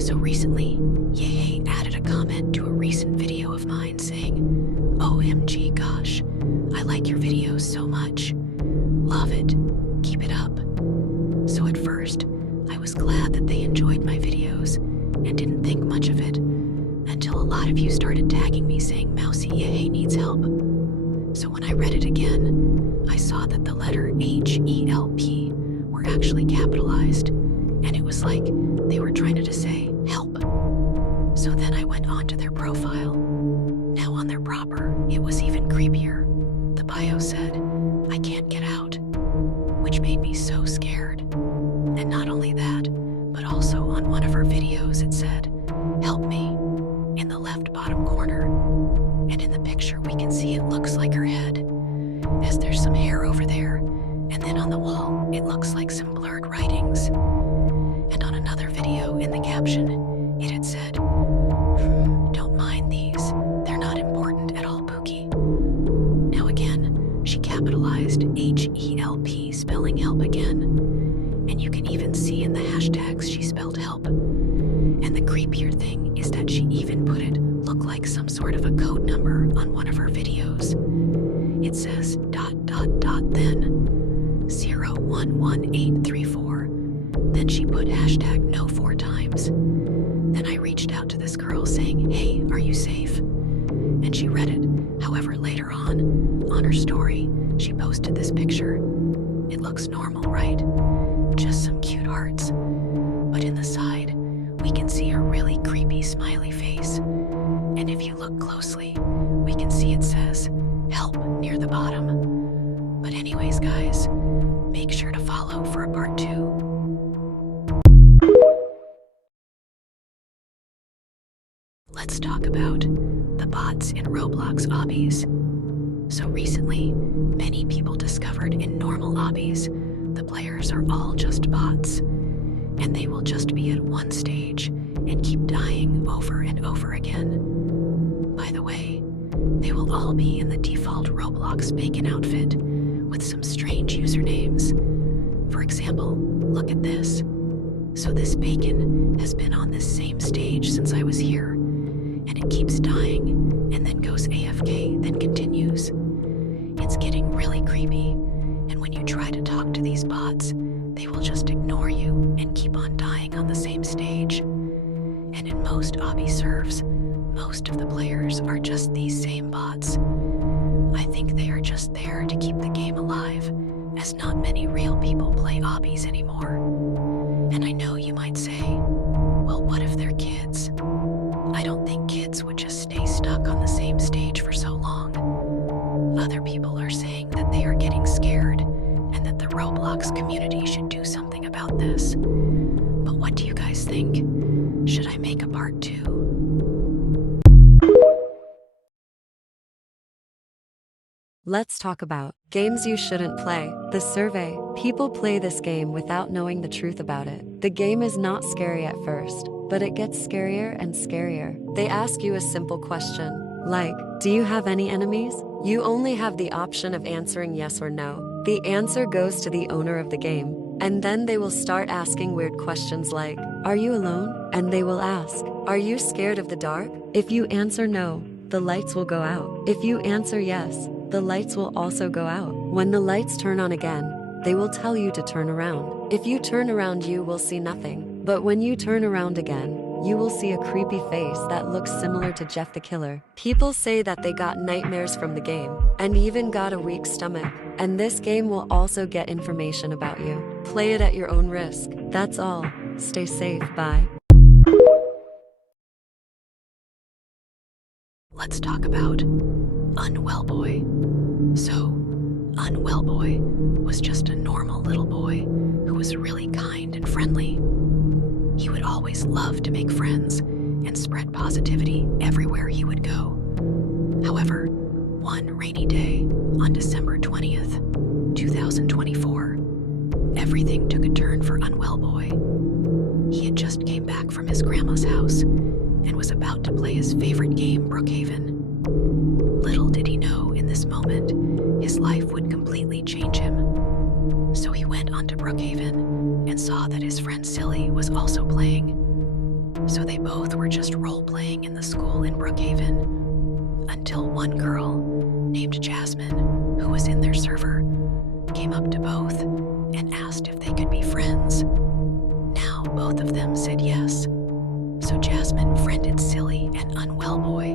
So recently, Yehey added a comment to a recent video of mine saying, "OMG gosh, I like your videos so much. Love it. Keep it up." So at first, I was glad that they enjoyed my videos and didn't think much of it until a lot of you started tagging me saying Mousy Yehey needs help. So when I read it again, I saw that the letter HELP were actually capitalized, and it was like they were trying to say help. So then I went on to their profile. Now on their proper, it was even creepier. The bio said, "I can't get out," which made me so scared. And not only that, but also on one of her videos it said, "Help me," in the left bottom corner. And in the picture we can see it looks like her head, as there's some hair over there, and then on the wall it looks like some blurred writings. And on another video in the caption, it had said, "Don't mind these, they're not important at all, Pookie." Now again, she capitalized HELP, spelling help again. And you can even see in the hashtags she spelled help. And the creepier thing is that she even put it look like some sort of a code number on one of her videos. It says ... then 011834. Then she put hashtag no 4 times. Then I reached out to this girl saying, "Hey, are you safe?" And she read it. However, later on her story, she posted this picture. It looks normal, right? Just some cute hearts. But in the side, we can see a really creepy smiley face. And if you look closely, we can see it says help near the bottom. But anyways, guys, make sure to follow for a part 2. Let's talk about the bots in Roblox obbies. So recently, many people discovered in normal obbies, the players are all just bots, and they will just be at one stage and keep dying over and over again. By the way, they will all be in the default Roblox bacon outfit with some strange usernames. For example, look at this. So this bacon has been on this same stage since I was here, and it keeps dying and then goes AFK, then continues. It's getting really creepy, and when you try to talk to these bots, they will just ignore you and keep on dying on the same stage. And in most obby serves, most of the players are just these same bots. I think they are just there to keep the game alive, as not many real people play obbies anymore. And I know you might say, well, what if they're kids? I don't think kids would just stay stuck on the same stage for so long. Other people are saying that they are getting scared and that the Roblox community should do something about this. But what do you guys think? Should I make a part 2? Let's talk about games you shouldn't play. The survey. People play this game without knowing the truth about it. The game is not scary at first, but it gets scarier and scarier. They ask you a simple question, like, do you have any enemies? You only have the option of answering yes or no. The answer goes to the owner of the game, and then they will start asking weird questions like, are you alone? And they will ask, are you scared of the dark? If you answer no, the lights will go out. If you answer yes, the lights will also go out. When the lights turn on again, they will tell you to turn around. If you turn around, you will see nothing. But when you turn around again, you will see a creepy face that looks similar to Jeff the Killer. People say that they got nightmares from the game, and even got a weak stomach. And this game will also get information about you. Play it at your own risk. That's all. Stay safe. Bye. Let's talk about Unwell Boy. So, Unwell Boy was just a normal little boy who was really kind and friendly. He would always love to make friends and spread positivity everywhere he would go. However, one rainy day on December 20th, 2024, everything took a turn for Unwell Boy. He had just came back from his grandma's house and was about to play his favorite game, Brookhaven. Little did he know in this moment, his life would completely change him. So he went onto Brookhaven and saw that his friend Silly was also playing. So they both were just role-playing in the school in Brookhaven, until one girl, named Jasmine, who was in their server, came up to both and asked if they could be friends. Now both of them said yes, so Jasmine friended Silly and Unwell Boy,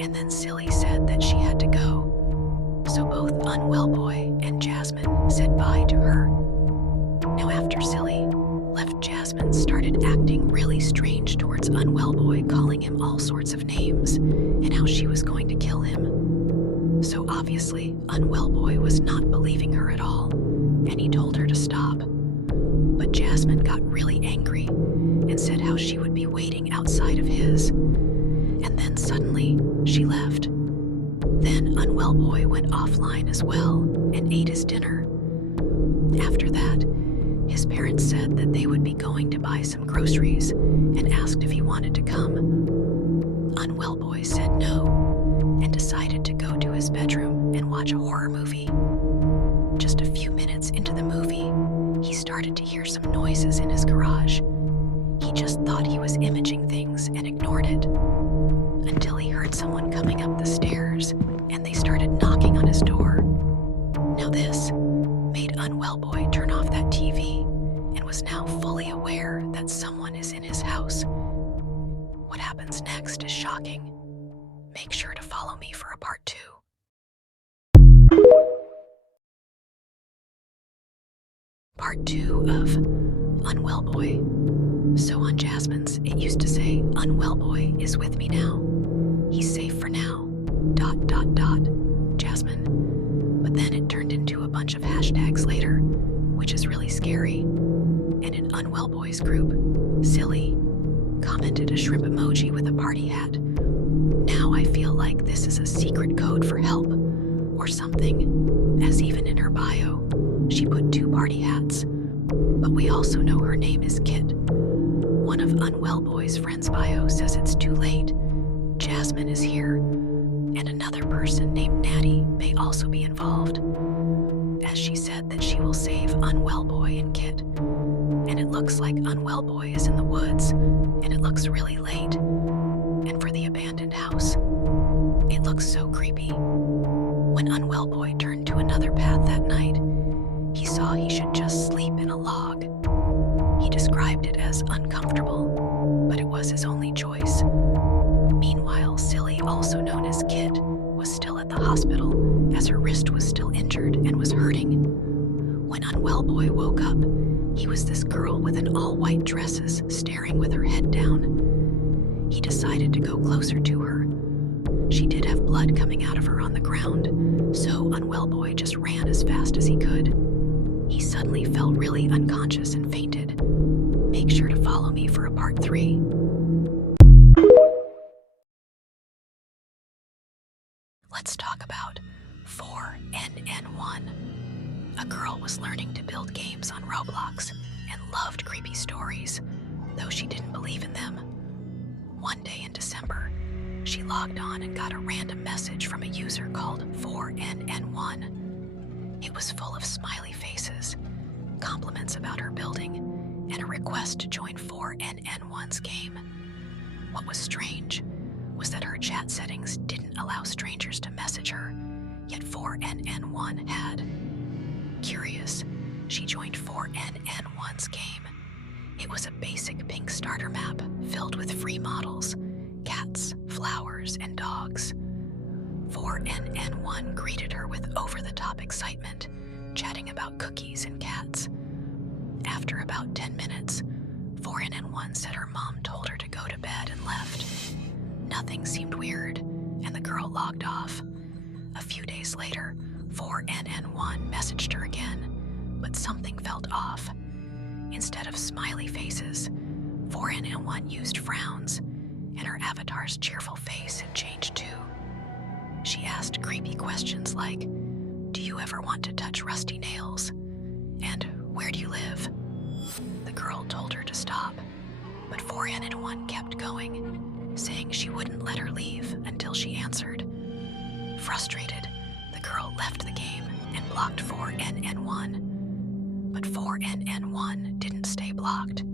and then Silly said that she had to go, so both Unwell Boy and Jasmine said bye to her. Now after Silly left, Jasmine started acting really strange towards Unwell Boy, calling him all sorts of names and how she was going to kill him. So obviously, Unwell Boy was not believing her at all, and he told her to stop. But Jasmine got really angry and said how she would be waiting outside of his. And then suddenly, she left. Then Unwell Boy went offline as well and ate his dinner. After that, his parents said that they would be going to buy some groceries and asked if he wanted to come. Unwell Boy said no and decided to go to his bedroom and watch a horror movie. Just a few minutes into the movie, he started to hear some noises in his garage. He just thought he was imaging things and ignored it, until he heard someone coming up the stairs and they started knocking on his door. Now this made Unwell Boy turn off that TV and was now fully aware that someone is in his house. What happens next is shocking. Make sure to follow me for a part 2. Part 2 of Unwell Boy. So on Jasmine's, it used to say, Unwell Boy is with me now. He's safe for now. ... Jasmine. But then it turned into a bunch of hashtags later, which is really scary. And in Unwell Boy's group, Silly commented a shrimp emoji with a party hat. Now I feel like this is a secret code for help or something, as even in her bio, she put 2 party hats. But we also know her name is Kit. One of Unwell Boy's friends' bio says it's too late. Jasmine is here, and another person named Natty may also be involved, as she said that she will save Unwell Boy and Kit. And it looks like Unwell Boy is in the woods, and it looks really late. And for the abandoned house, it looks so creepy. When Unwell Boy turned to another path that night, he saw he should just sleep in a log. He described it as uncomfortable, but it was his only choice. Meanwhile, Silly, also known as Kit, was still at the hospital as her wrist was still injured and was hurting. When Unwell Boy woke up, he was this girl with an all-white dresses staring with her head down. He decided to go closer to her. She did have blood coming out of her on the ground, so Unwell Boy just ran as fast as he could. He suddenly felt really unconscious and fainted. Make sure to follow me for a part 3. Let's talk about 4NN1. A girl was learning to build games on Roblox and loved creepy stories, though she didn't believe in them. One day in December, she logged on and got a random message from a user called 4NN1. It was full of smiley faces, compliments about her building, and a request to join 4NN1's game. What was strange was that her chat settings didn't allow strangers to message her, yet 4NN1 had. Curious, she joined 4NN1's game. It was a basic pink starter map filled with free models, cats, flowers, and dogs. 4NN1 greeted her with over-the-top excitement, chatting about cookies and cats. After about 10 minutes, 4NN1 said her mom told her to go to bed and left. Nothing seemed weird, and the girl logged off. A few days later, 4NN1 messaged her again, but something felt off. Instead of smiley faces, 4NN1 used frowns, and her avatar's cheerful face had changed too. She asked creepy questions like, "Do you ever want to touch rusty nails?" and "Where do you live?" The girl told her to stop, but 4NN1 kept going, saying she wouldn't let her leave until she answered. Frustrated, the girl left the game and blocked 4NN1. But 4NN1 didn't stay blocked.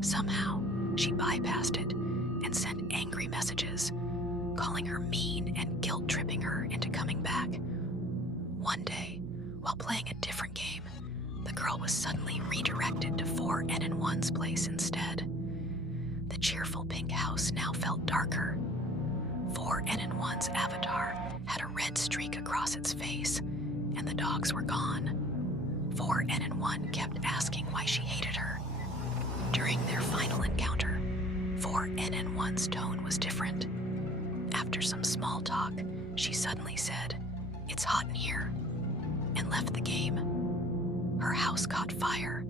Somehow, She bypassed it and sent angry messages, calling her mean and guilt-tripping her into coming back. One day, while playing a different game, the girl was suddenly redirected to 4N1's place instead. The cheerful pink house now felt darker. 4N1's avatar had a red streak across its face, and the dogs were gone. 4N1 kept asking why she hated her. During their final encounter, 4N1's tone was different. After some small talk, she suddenly said, "It's hot in here," and left the game. Her house caught fire,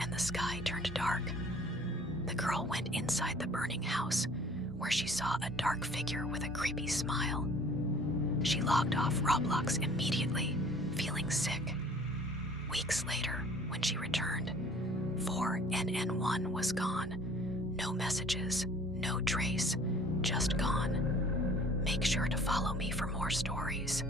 and the sky turned dark. The girl went inside the burning house, where she saw a dark figure with a creepy smile. She logged off Roblox immediately, feeling sick. Weeks later, when she returned, 4N1 was gone. No messages, no trace, just gone. Make sure to follow me for more stories.